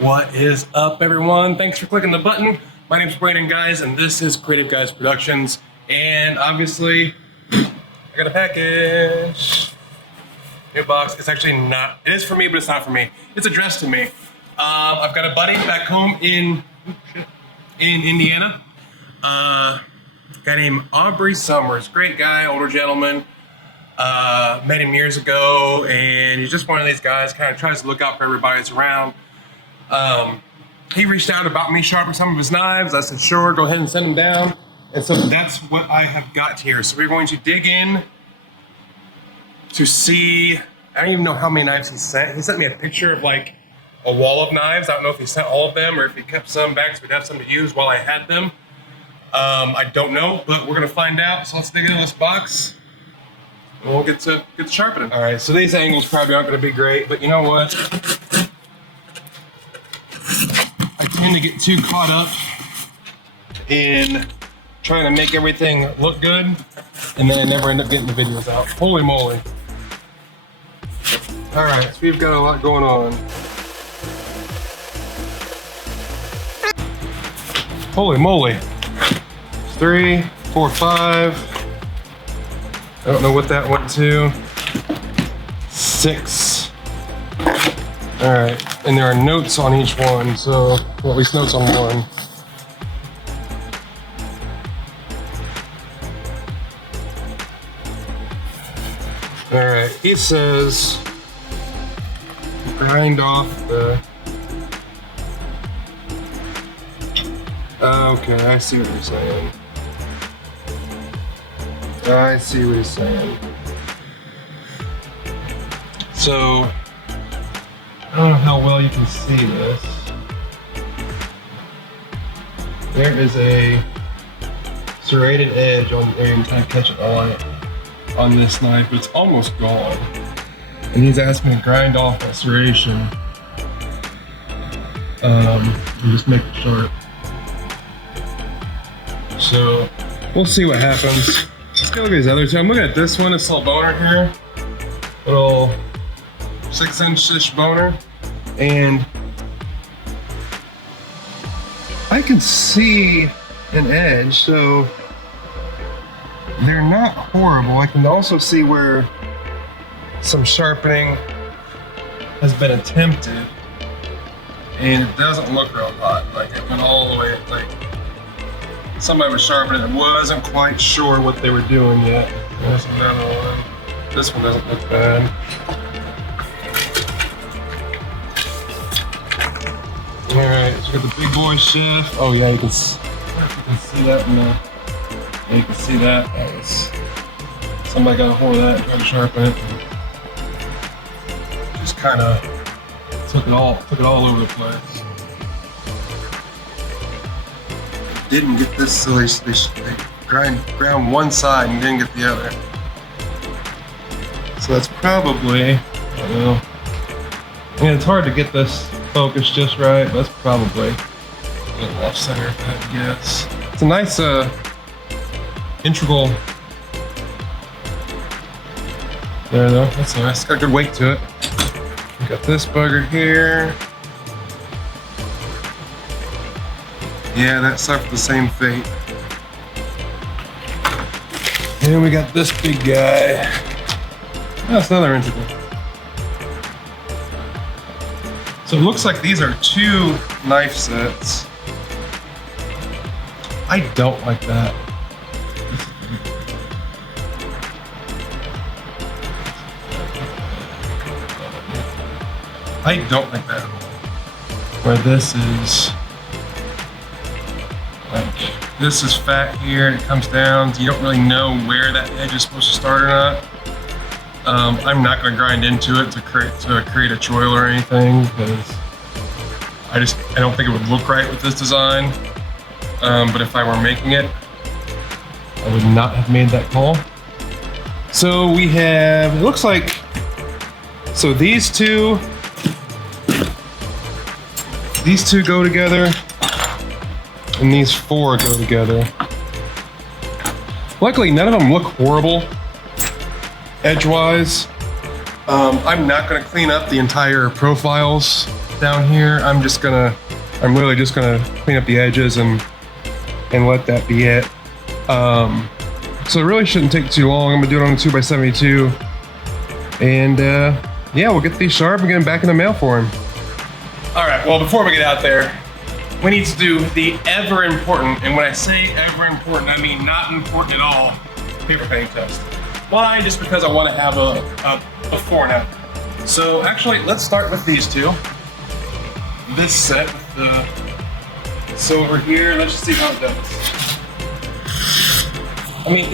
What is up, everyone? Thanks for clicking the button. My name's Brandon Guise, and this is Creative Guise Productions. And obviously, I got a package. New box. It's actually not. It is for me, but it's not for me. It's addressed to me. I've got a buddy back home in Indiana. A guy named Aubrey Summers. Great guy, older gentleman. Met him years ago, and he's just one of these guys. Kind of tries to look out for everybody that's around. He reached out about me sharpening some of his knives. I said, sure, go ahead and send them down. And so that's what I have got here. So we're going to dig in to see, I don't even know how many knives he sent. He sent me a picture of like a wall of knives. I don't know if he sent all of them or if he kept some back so we'd have some to use while I had them. I don't know, but we're gonna find out. So let's dig into this box and we'll get to sharpening. All right, so these angles probably aren't gonna be great, but you know what? I tend to get too caught up in trying to make everything look good, and then I never end up getting the videos out. Holy moly. All right, so we've got a lot going on. Holy moly. 3, 4, 5. I don't know what that went to. 6. All right, and there are notes on each one, so, well, at least notes on one. All right, he says, grind off the, okay, I see what you're saying. I see what he's saying. So, I don't know how well you can see this. There is a serrated edge on there. You can catch it on this knife, but it's almost gone. And he's asked me to grind off that serration and just make it sharp. So we'll see what happens. Let's go look at these other two. I'm looking at this one, this little boner here. Little 6-inch-ish boner. And I can see an edge, so they're not horrible. I can also see where some sharpening has been attempted, and it doesn't look real hot. Like it went all the way, like somebody was sharpening and wasn't quite sure what they were doing yet. There's another one. This one doesn't look bad. All right, so we got the big boy chef. Oh yeah, you can see that in the, yeah, you can see that. That was, somebody got a hold of that and tried to sharpen it. Just kind of took it all over the place. Didn't get this, so they ground one side and didn't get the other. So that's probably, I don't know. I mean, it's hard to get this focused just right, but that's probably a little off center, if I had to guess. It's a nice integral. There though, that's nice. Got a good weight to it. We got this bugger here. Yeah, that suffered the same fate. And we got this big guy. That's another integral. So it looks like these are 2 knife sets. I don't like that. I don't like that. Where this is, like, this is fat here and it comes down. So you don't really know where that edge is supposed to start or not. I'm not going to grind into it to create a choil or anything, because I don't think it would look right with this design. But if I were making it, I would not have made that call. So we have, it looks like, so these two go together, and these 4 go together. Luckily, none of them look horrible edgewise. I'm not going to clean up the entire profiles down here, I'm literally just gonna clean up the edges and let that be it. So it really shouldn't take too long. I'm gonna do it on a 2x72. And yeah, we'll get these sharp and get them back in the mail for him. All right, well, before we get out there, we need to do the ever important, and when I say ever important, I mean not important at all, paper cutting test. Why? Just because I want to have a before and after. So actually, let's start with these two. This set with the silver here, let's just see how it does. I mean,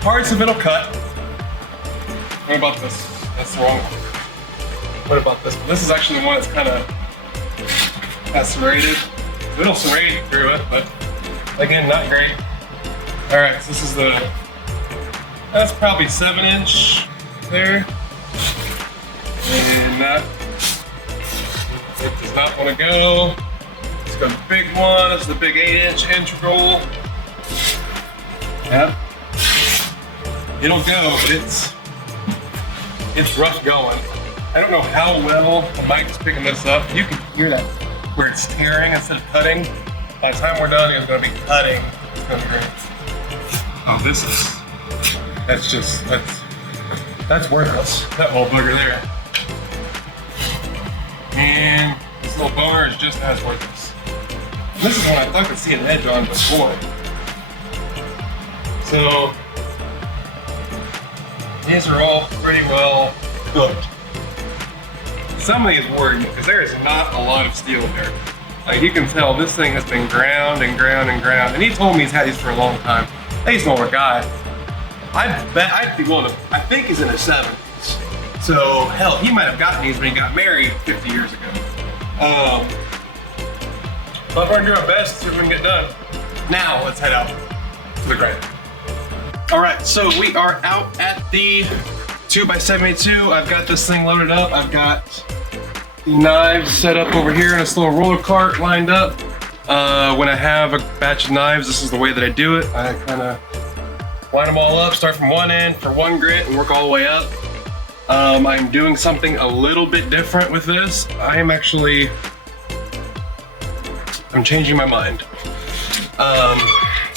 parts of it'll cut. What about this? That's the wrong one. What about this one? This is actually the one that's kind of serrated. It'll serrate through it, but again, not great. All right, so this is that's probably 7-inch there. And that, it does not want to go. Let's go to the big one. This is the big 8-inch integral. Yep. It'll go, but it's rough going. I don't know how well the mic is picking this up. You can hear that where it's tearing instead of cutting. By the time we're done, it's going to be cutting. It's going to be great. Oh, that's worthless. That little booger there. And this little boner is just as worthless. This is one I thought I could see an edge on before. So these are all pretty well cooked. Some of these worry me because there is not a lot of steel there. Like you can tell this thing has been ground and ground and ground. And he told me he's had these for a long time. He's an older guy. I'd be willing to, I think he's in his 70s. So hell, he might have gotten these when he got married 50 years ago. But we're gonna do our best to see if we can get done. Now let's head out to the grind. All right, so we are out at the 2x72. I've got this thing loaded up. I've got the knives set up over here in this little roller cart lined up. When I have a batch of knives, this is the way that I do it. I kind of line them all up, start from one end for one grit and work all the way up. I'm doing something a little bit different with this. I'm changing my mind.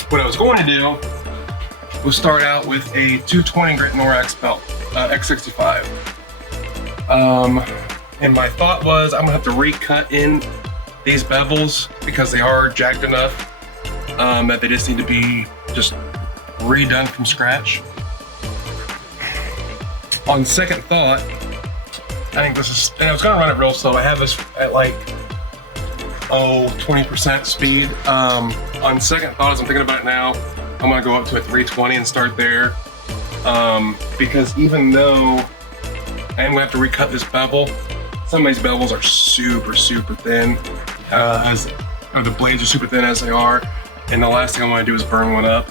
What I was going to do was start out with a 220 grit Norax belt, X65. And my thought was I'm gonna have to recut in these bevels because they are jagged enough that they just need to be just redone from scratch. On second thought, I think this is, and I was gonna run it real slow. I have this at like 20% speed. On second thought, as I'm thinking about it now, I'm gonna go up to a 320 and start there. Because even though I am gonna have to recut this bevel, some of these bevels are super, super thin, or the blades are super thin as they are, and the last thing I wanna do is burn one up.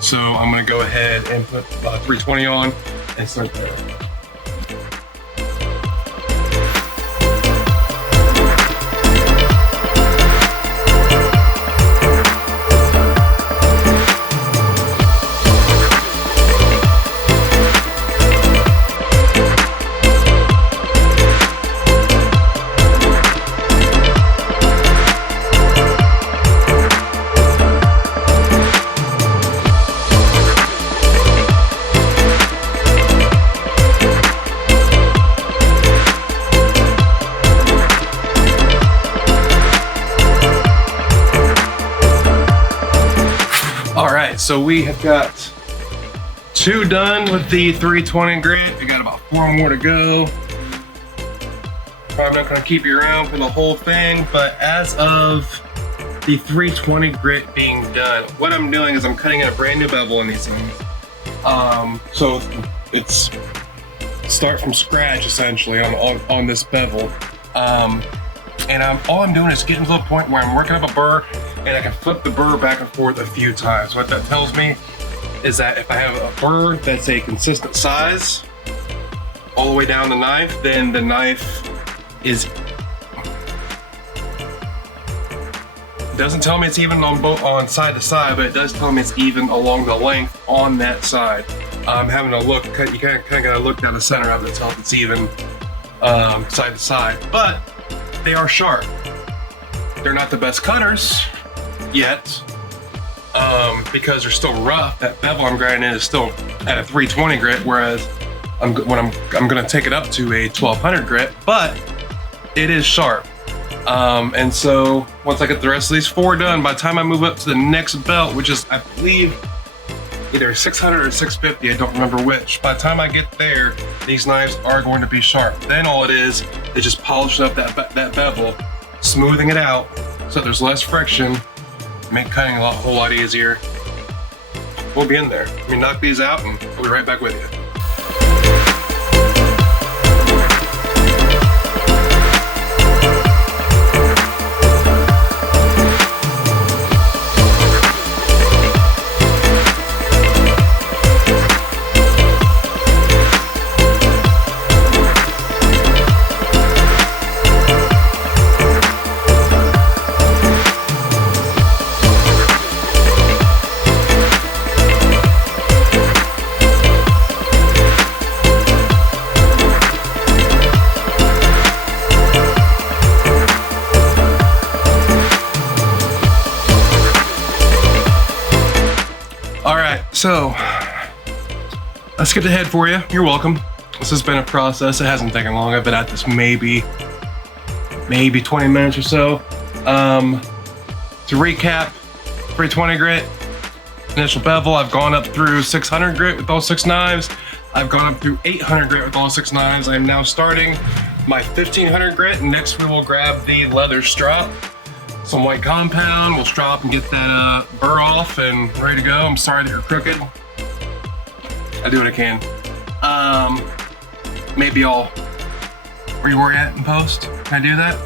So I'm gonna go ahead and put 320 on and start there. So we have got 2 done with the 320 grit. We got about 4 more to go. Probably not gonna keep you around for the whole thing, but as of the 320 grit being done, what I'm doing is I'm cutting in a brand new bevel in these things. So it's start from scratch essentially on this bevel. And all I'm doing is getting to the point where I'm working up a burr and I can flip the burr back and forth a few times. What that tells me is that if I have a burr that's a consistent size all the way down the knife, then the knife is, it doesn't tell me it's even on side to side, but it does tell me it's even along the length on that side. I'm having a look, you kind of gotta look down the center of it to tell if it's even side to side, but they are sharp. They're not the best cutters yet, because they're still rough. That bevel I'm grinding in is still at a 320 grit, whereas I'm gonna take it up to a 1200 grit, but it is sharp. And so once I get the rest of these 4 done, by the time I move up to the next belt, which is, I believe, either 600 or 650, I don't remember which. By the time I get there, these knives are going to be sharp. Then all it is just polishing up that bevel, smoothing it out so there's less friction, make cutting a whole lot easier. We'll be in there. Let me knock these out and I'll be right back with you. So, let's skip ahead for you. You're welcome. This has been a process. It hasn't taken long. I've been at this maybe 20 minutes or so. To recap, 320 grit, initial bevel. I've gone up through 600 grit with all 6 knives. I've gone up through 800 grit with all 6 knives. I am now starting my 1500 grit. Next, we will grab the leather strop, some white compound. We'll strop and get that burr off and ready to go. I'm sorry that you're crooked. I do what I can. Maybe I'll reorient in post. Can I do that?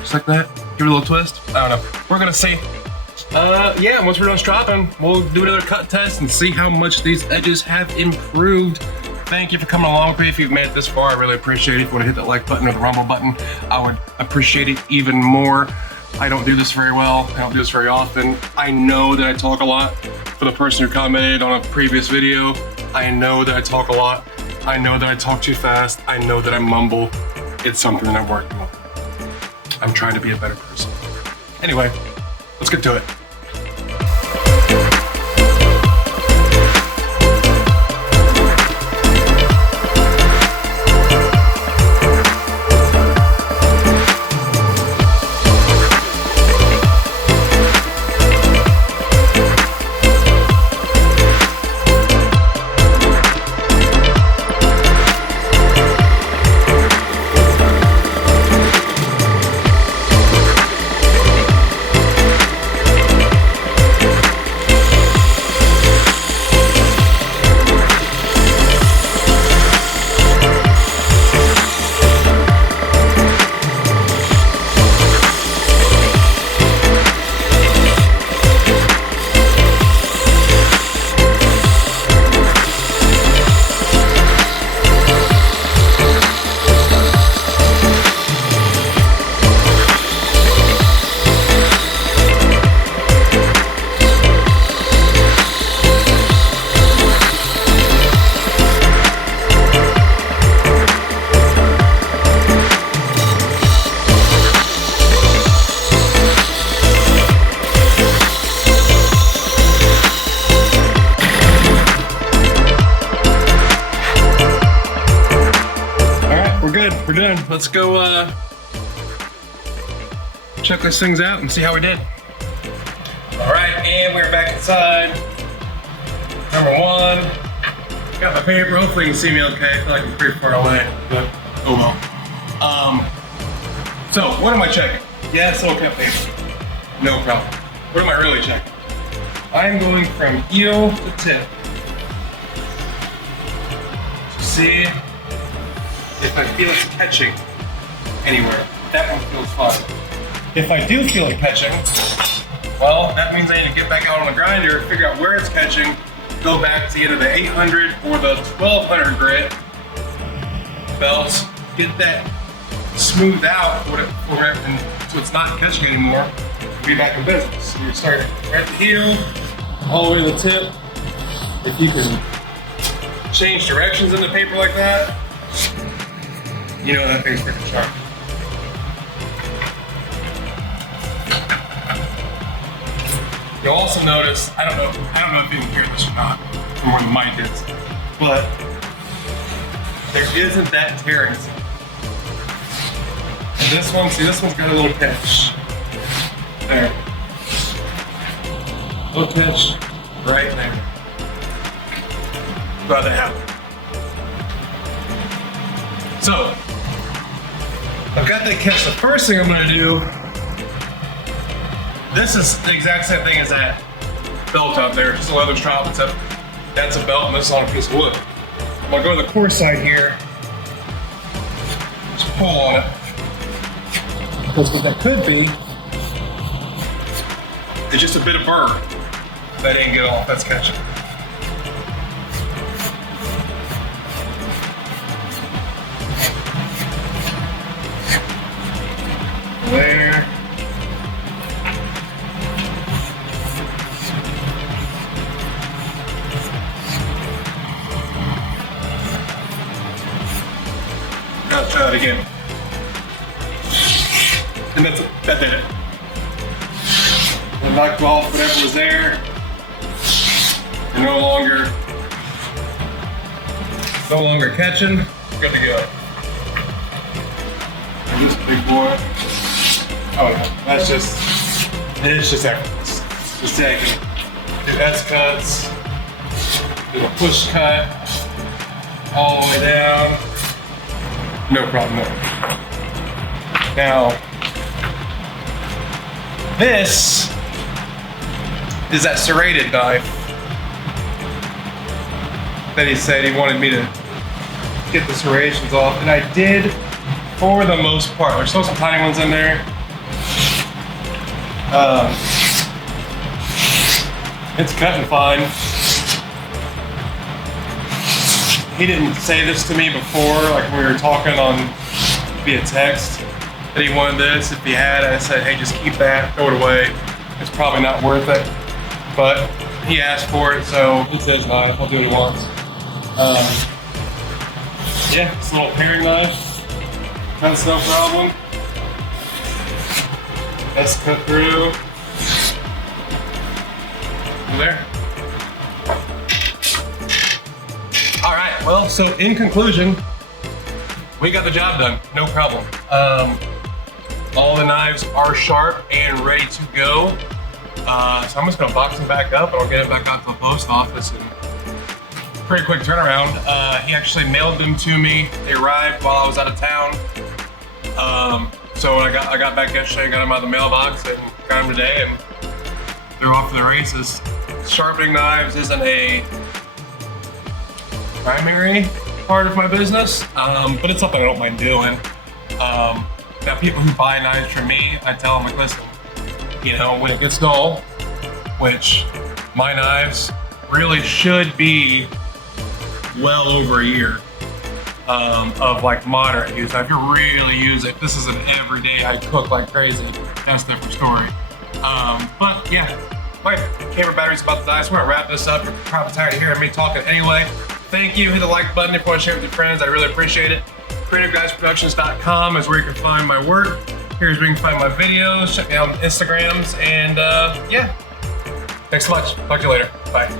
Just like that? Give it a little twist? I don't know. We're gonna see. Yeah, once we're done stropping, we'll do another cut test and see how much these edges have improved. Thank you for coming along with me. If you've made it this far, I really appreciate it. If you want to hit that like button or the rumble button, I would appreciate it even more. I don't do this very well. I don't do this very often. I know that I talk a lot. For the person who commented on a previous video, I know that I talk a lot. I know that I talk too fast. I know that I mumble. It's something that I'm working on. I'm trying to be a better person. Anyway, let's get to it. We're done. Let's go check these things out and see how we did. All right, and we're back inside. Number 1. Got my paper. Hopefully you can see me okay. I feel like I'm pretty far away, but oh well. So what am I checking? Yeah, silicone cut paper. No problem. What am I really checking? I'm going from heel to tip. See if I feel it catching anywhere. That one feels fine. If I do feel it catching, well, that means I need to get back out on the grinder, figure out where it's catching, go back to either the 800 or the 1200 grit belts, get that smoothed out so it's not catching anymore, be back in business. So you're starting right at the heel, all the way to the tip. If you can change directions in the paper like that, You know that thing's freaking sharp. You'll also notice, I don't know if you can hear this or not from where the mic is, but there isn't that tearing. And this one, see, this one's got a little catch. There. Little catch right there. About to happen. So, I've got that catch. The first thing I'm gonna do, this is the exact same thing as that belt out there, just a leather strap, except that's a belt and this is on a piece of wood. I'm gonna go to the core side here, just pull on it. Because what that could be is just a bit of burr that ain't get off, that's catching. There. I'll try that again. And that did it. And knocked off whatever was there. We're no longer catching. Good to go. And this big boy. Oh yeah, it's just effortless. Just taking, do S cuts, do a push cut, all the way down. No problem there. Now, this is that serrated knife that he said he wanted me to get the serrations off, and I did for the most part. There's still some tiny ones in there. It's cutting fine. He didn't say this to me before, like when we were talking on via text, that he wanted this. If he had, I said, hey, just keep that, throw it away. It's probably not worth it. But he asked for it, so it's his knife. I'll do what he wants. Yeah, it's a little paring knife. That's no problem. Let's cut through. There. All right, well, so in conclusion, we got the job done, no problem. All the knives are sharp and ready to go. So I'm just gonna box them back up and I'll get them back out to the post office, and pretty quick turnaround. He actually mailed them to me. They arrived while I was out of town. So when I got back yesterday, got them out of the mailbox and got them today, and they're off to the races. Sharpening knives isn't a primary part of my business, but it's something I don't mind doing. Now, people who buy knives from me, I tell them, like, listen, you know, when it gets dull, which my knives really should be well over a year of like moderate use. Now, if you really use it, this is an everyday, I cook like crazy, that's a different story. But yeah, my camera battery's about to die, so we're gonna wrap this up. You're probably tired of hearing me talking anyway. Thank you, hit the like button if you want to share with your friends, I really appreciate it. CreativeGuisProductions.com is where you can find my work. Here's where you can find my videos, check me out on Instagrams, and yeah, thanks so much. Talk to you later, bye.